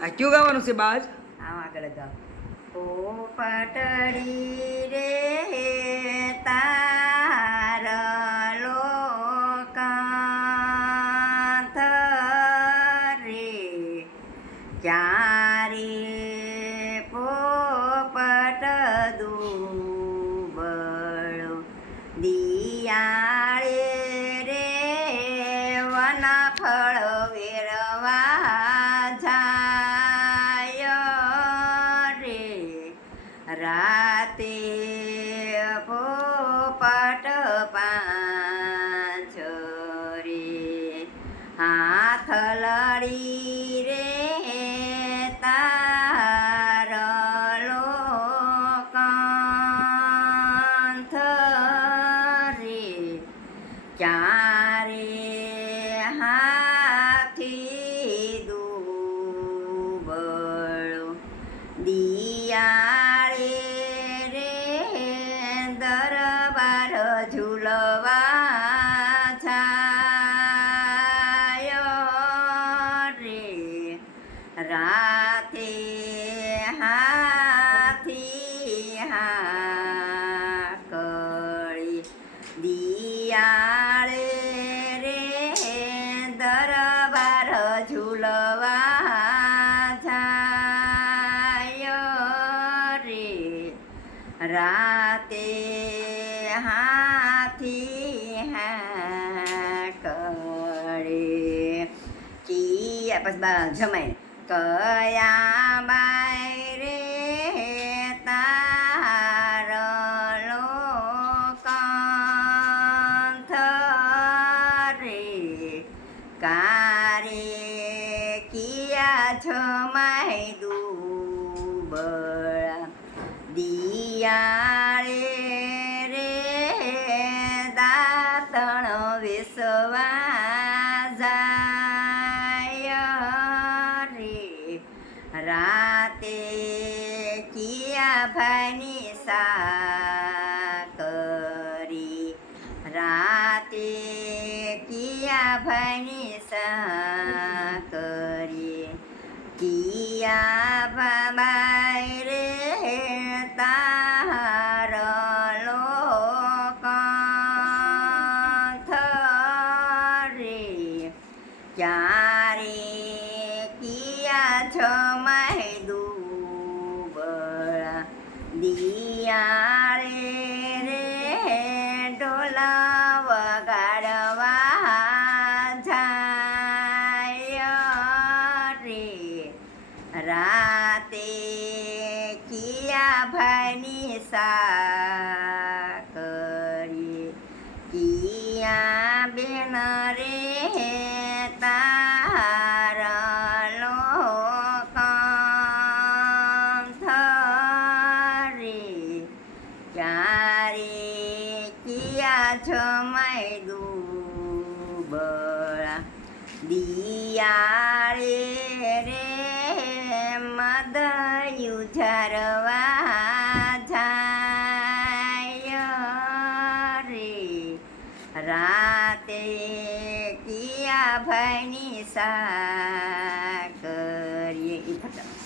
આ કયું ગાવાનું છે બાજ? આમ આગળ ગાઓ. પોપટડી રે તાર લોકાંત રે ચારે પોપટ દુબળો દિયાળે રે વનફળ વેરવા જાય રે રાતે પોપટ પાંચ રે હાથ લડી રે તાર લોકાંત રે ચારે હાથી દુબળો દિયાળે રે દરબાર ઝૂલવા જાય રે રાતે હાથી હાકળી દિયાળે રે દરબાર ઝૂલવા જાય રે રાતે હાથી હાકળે પછી જમાઈને કયા બાય રે તાર લોકાંત રે કારે કિયા છમાય દુબળા દિયાળે રે દાતણ વેસવા જાય રે રાતે કિયા ભાઈની સાકરી રાતે કિયા ભાઈની સાકરી કિયા બાબાઈ રે તાર લોકાંત રે ક્યારે કિયા છમાય દુબળા દિયાળે રે ઢોલા વગાડવા જાય રે રાતે કિયા ભાઈની સાકરી કિયા બેન રે તાર લોકાંત રે ક્યારે કિયા છમાય દુબળા દિયાળે રે